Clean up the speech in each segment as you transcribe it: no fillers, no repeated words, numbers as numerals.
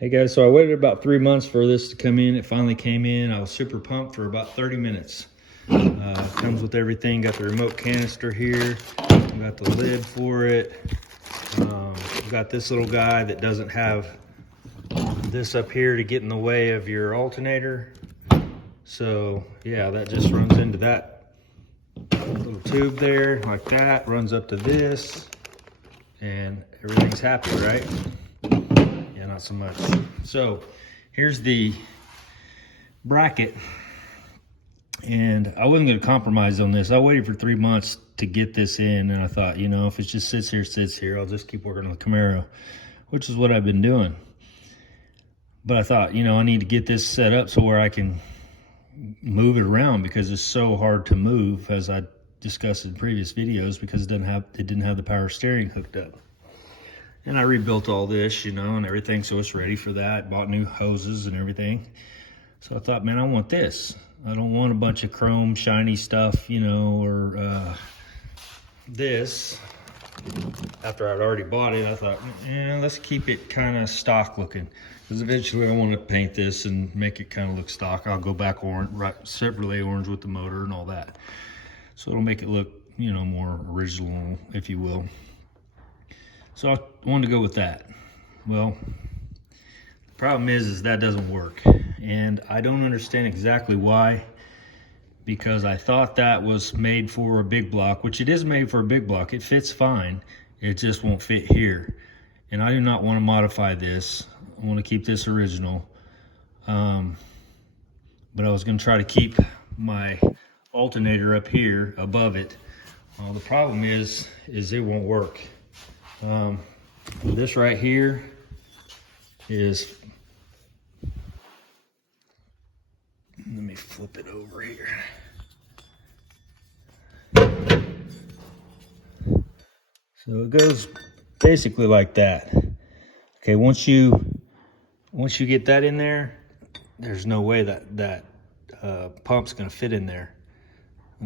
Hey guys, so I waited about 3 months for this to come in. It finally came in. I was super pumped for about 30 minutes. Comes with everything. Got the remote canister here. Got the lid for it. Got this little guy that doesn't have this up here to get in the way of your alternator. So yeah, that just runs into that little tube there like that, runs up to this, and everything's happy, right? Yeah, not so much. So here's the bracket, and I wasn't going to compromise on this. I waited for 3 months to get this in, and I thought, you know, if it just sits here, I'll just keep working on the Camaro, which is what I've been doing. But I thought, you know, I need to get this set up so where I can move it around, because it's so hard to move, as I discussed in previous videos, because it didn't have the power steering hooked up. And I rebuilt all this, you know, and everything, so it's ready for that. Bought new hoses and everything. So I thought, man, I want this. I don't want a bunch of chrome shiny stuff, you know, or this. After I'd already bought it, I thought, yeah, let's keep it kind of stock looking, because eventually I want to paint this and make it kind of look stock. I'll go back orange, right, separately orange with the motor and all that. So it'll make it look, you know, more original, if you will. So I wanted to go with that. Well, the problem is that doesn't work. And I don't understand exactly why, because I thought that was made for a big block, which it is made for a big block. It fits fine. It just won't fit here. And I do not want to modify this. I want to keep this original. But I was going to try to keep my alternator up here above it. The problem is it won't work. This right here is, let me flip it over here. So it goes basically like that. Okay, once you get that in there, there's no way that pump's gonna fit in there,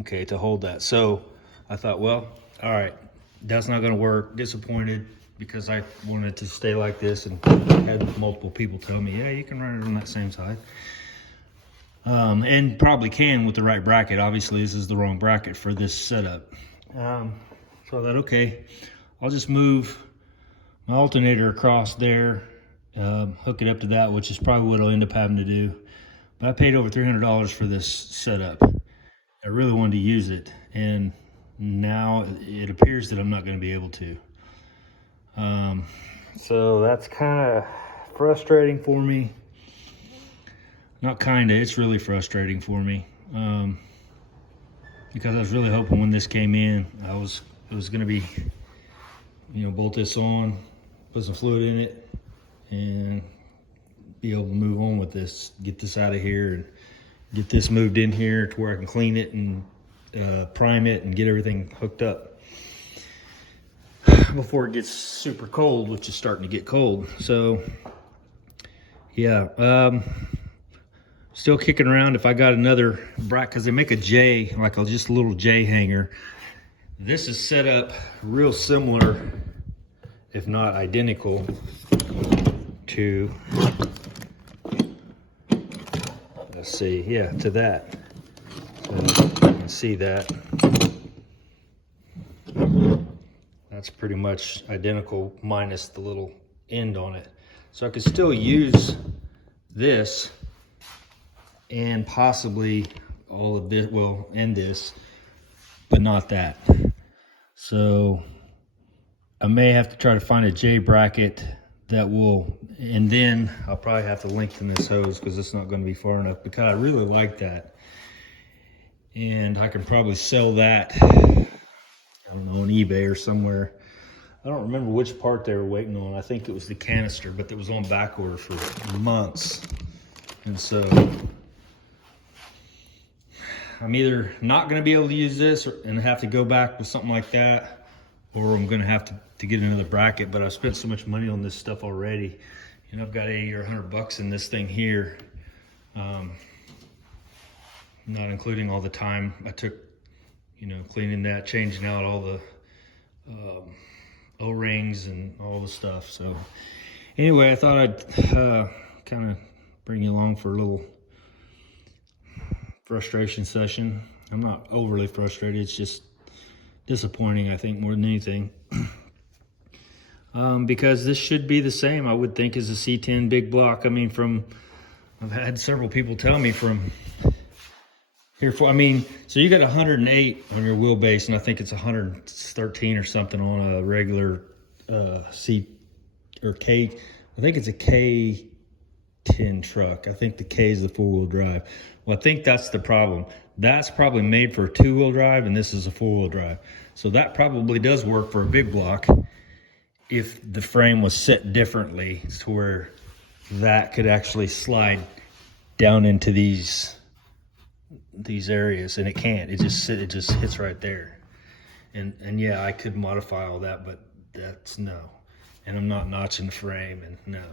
okay, to hold that. So I thought, well, all right, that's not gonna work. Disappointed, because I wanted to stay like this, and had multiple people tell me, yeah, you can run it on that same side. And probably can with the right bracket. Obviously, this is the wrong bracket for this setup. So I thought, okay, I'll just move my alternator across there, hook it up to that, which is probably what I'll end up having to do. But I paid over $300 for this setup. I really wanted to use it, and now it appears that I'm not going to be able to. So that's kind of frustrating for me. Not kind of, it's really frustrating for me. Because I was really hoping when this came in, it was going to be, you know, bolt this on, put some fluid in it, and be able to move on with this, get this out of here, and get this moved in here to where I can clean it and prime it and get everything hooked up before it gets super cold, which is starting to get cold. So yeah, still kicking around if I got another bracket, because they make a J, like just a little J hanger. This is set up real similar, if not identical, to, let's see, yeah, to that. So you can see that. That's pretty much identical, minus the little end on it. So I could still use this and possibly all of this, well, and this, but not that. So I may have to try to find a J bracket that will, and then I'll probably have to lengthen this hose, because it's not going to be far enough, because I really like that. And I can probably sell that, I don't know, on eBay or somewhere. I don't remember which part they were waiting on. I think it was the canister, but it was on back order for months. And so I'm either not going to be able to use this and have to go back with something like that, or I'm going to have to get another bracket. But I've spent so much money on this stuff already. You know, I've got 80 or 100 bucks in this thing here, not including all the time I took, you know, cleaning that, changing out all the O-rings and all the stuff. So Anyway, I thought I'd kind of bring you along for a little frustration session. I'm not overly frustrated, it's just disappointing, I think, more than anything. Because this should be the same, I would think, as a C10 big block. I mean, I've had several people tell me from here I mean, so you got 108 on your wheelbase, and I think it's 113 or something on a regular C or K. I think it's a K10 truck. I think the K is the four-wheel drive. Well, I think that's the problem. That's probably made for a two-wheel drive, and this is a four-wheel drive. So that probably does work for a big block if the frame was set differently to where that could actually slide down into these areas, and it can't. It just hits right there. And yeah, I could modify all that, but that's no. And I'm not notching the frame, and no,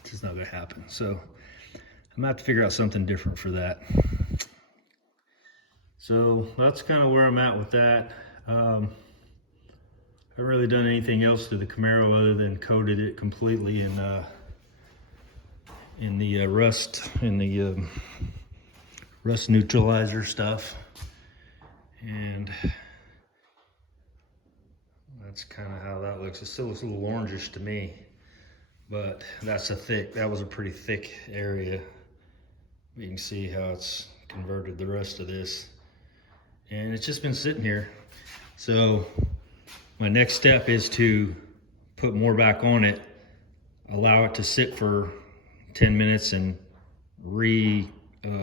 it's just not gonna happen. So I'm gonna have to figure out something different for that. So that's kind of where I'm at with that. I haven't really done anything else to the Camaro other than coated it completely in the rust neutralizer stuff, and that's kind of how that looks. It still looks a little orangish to me, but that was a pretty thick area. You can see how it's converted the rest of this, and it's just been sitting here. So my next step is to put more back on it, allow it to sit for 10 minutes and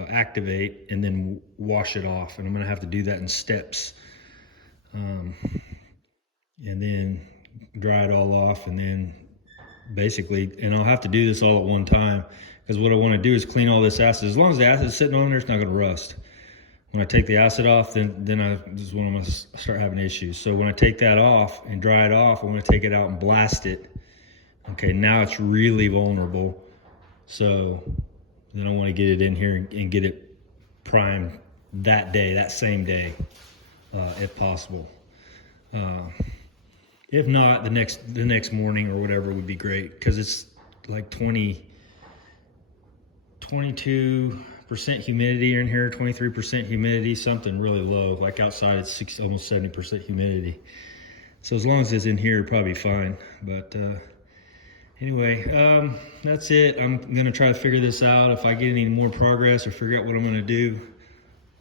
activate, and then wash it off. And I'm gonna have to do that in steps, and then dry it all off, and then basically, and I'll have to do this all at one time, because what I want to do is clean all this acid. As long as the acid is sitting on there, it's not going to rust. When I take the acid off, then this is when I'm going to start having issues. So when I take that off and dry it off, I'm going to take it out and blast it. Okay, now it's really vulnerable. So then I want to get it in here and get it primed that same day, if possible. If not, the next morning or whatever would be great, because it's like 22% humidity in here, 23% humidity, something really low. Like outside it's almost 70% humidity. So as long as it's in here, it'll probably be fine. But anyway, that's it. I'm gonna try to figure this out. If I get any more progress or figure out what I'm gonna do,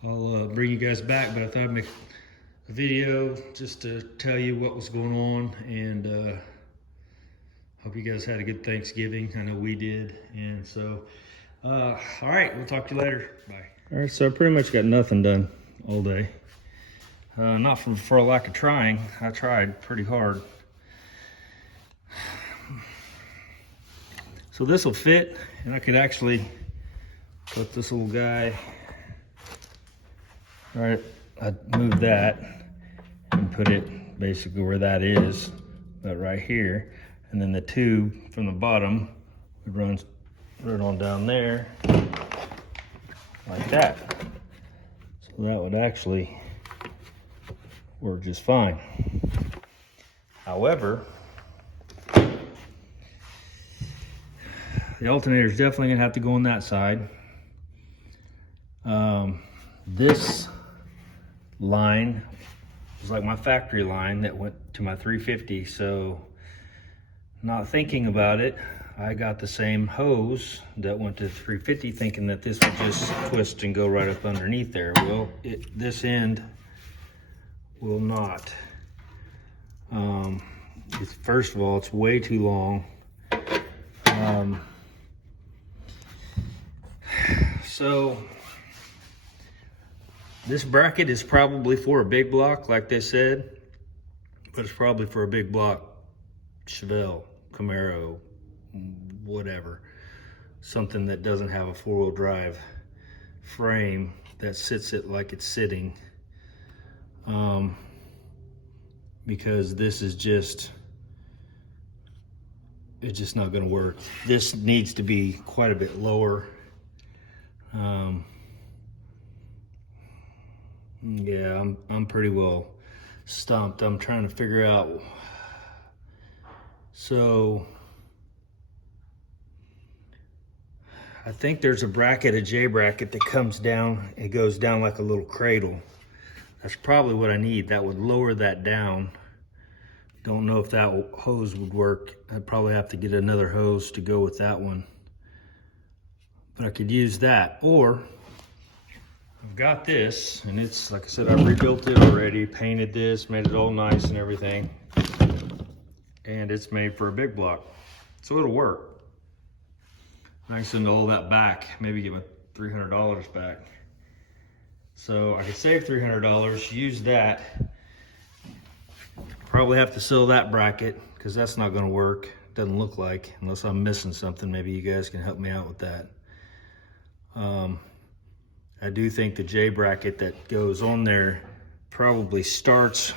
I'll bring you guys back. But I thought I'd make a video just to tell you what was going on, and hope you guys had a good Thanksgiving. I know we did. And so all right, we'll talk to you later. Bye. All right, so I pretty much got nothing done all day. Not for a lack of trying. I tried pretty hard. So this will fit, and I could actually put this little guy, all right, I'd move that and put it basically where that is, but right here. And then the tube from the bottom would run right on down there, like that. So that would actually work just fine. However, the alternator is definitely gonna have to go on that side. This line was like my factory line that went to my 350, so not thinking about it, I got the same hose that went to 350, thinking that this would just twist and go right up underneath there. Well, this end will not. First of all, it's way too long. So this bracket is probably for a big block, like they said, but it's probably for a big block Chevelle, Camaro, whatever. Something that doesn't have a four-wheel drive frame that sits it like it's sitting. Because this is just, it's just not gonna work. This needs to be quite a bit lower. Yeah, I'm pretty well stumped. I'm trying to figure out. So I think there's a bracket, a J bracket that comes down. It goes down like a little cradle. That's probably what I need. That would lower that down. Don't know if that hose would work. I'd probably have to get another hose to go with that one. But I could use that. Or I've got this, and it's, like I said, I rebuilt it already, painted this, made it all nice and everything. And it's made for a big block. So it'll work. I can send all that back, maybe get my $300 back. So I could save $300, use that. Probably have to sell that bracket because that's not gonna work. Doesn't look like, unless I'm missing something. Maybe you guys can help me out with that. I do think the J bracket that goes on there probably starts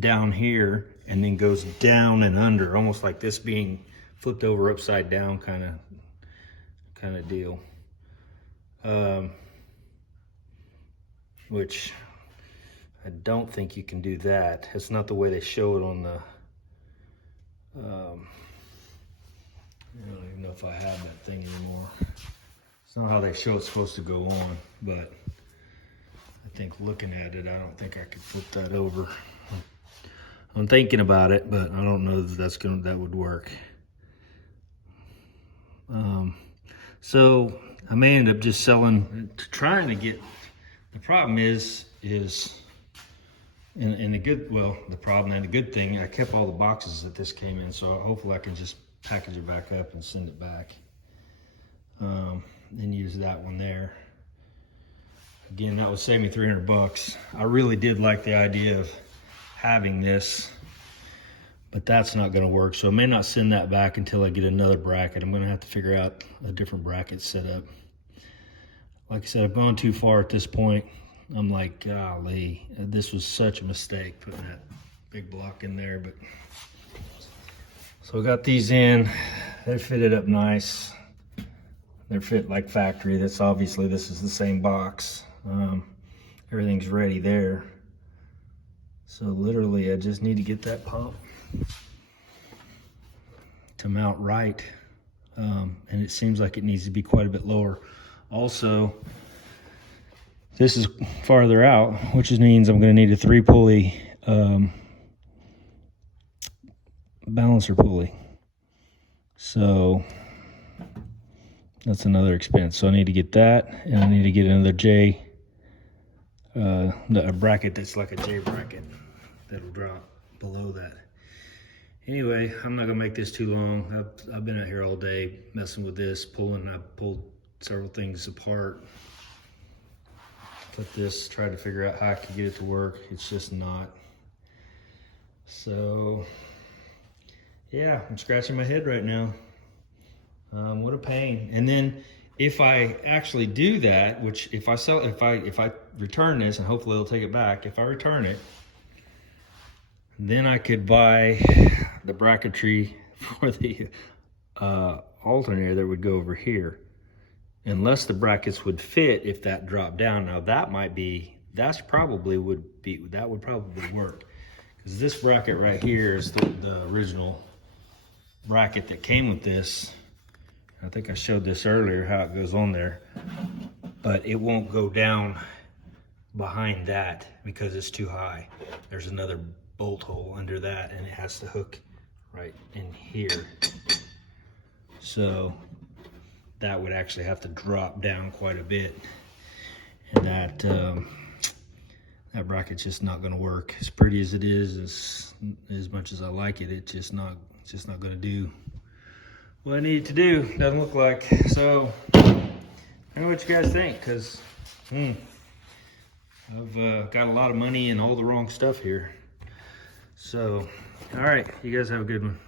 down here and then goes down and under, almost like this being flipped over upside down kind of deal. Which I don't think you can do that. It's not the way they show it on the, I don't even know if I have that thing anymore. It's not how they show it's supposed to go on, but I think looking at it, I don't think I could flip that over. I'm thinking about it, but I don't know that that would work. So I may end up just selling, trying to get, the problem is in the good, well, the problem and the good thing, I kept all the boxes that this came in, so hopefully I can just package it back up and send it back. And use that one there. Again, that would save me 300 bucks. I really did like the idea of having this, but that's not gonna work. So I may not send that back until I get another bracket. I'm gonna have to figure out a different bracket setup. Like I said, I've gone too far at this point. I'm like, golly, this was such a mistake putting that big block in there. But so I got these in, they're fitted up nice. They're fit like factory. That's obviously, this is the same box. Everything's ready there. So literally I just need to get that pump to mount right. And it seems like it needs to be quite a bit lower. Also, this is farther out, which means I'm going to need a 3-pulley balancer pulley. So that's another expense. So I need to get that, and I need to get another J, a bracket that's like a J bracket that'll drop below that. Anyway, I'm not gonna make this too long. I've been out here all day messing with this, pulling. I pulled several things apart. Put this, tried to figure out how I could get it to work. It's just not. So yeah, I'm scratching my head right now. What a pain. And then if I actually do that, which if I return this, and hopefully they'll take it back, if I return it, then I could buy the bracketry for the alternator that would go over here. Unless the brackets would fit if that dropped down. Now that might be, that would probably work. Because this bracket right here is the original bracket that came with this. I think I showed this earlier, how it goes on there, but it won't go down behind that because it's too high. There's another bolt hole under that, and it has to hook right in here. So that would actually have to drop down quite a bit, and that bracket's just not going to work. As pretty as it is, as much as I like it, it's just not going to do what I need it to do. Doesn't look like. So I don't know what you guys think, because I've got a lot of money and all the wrong stuff here. So all right, you guys have a good one.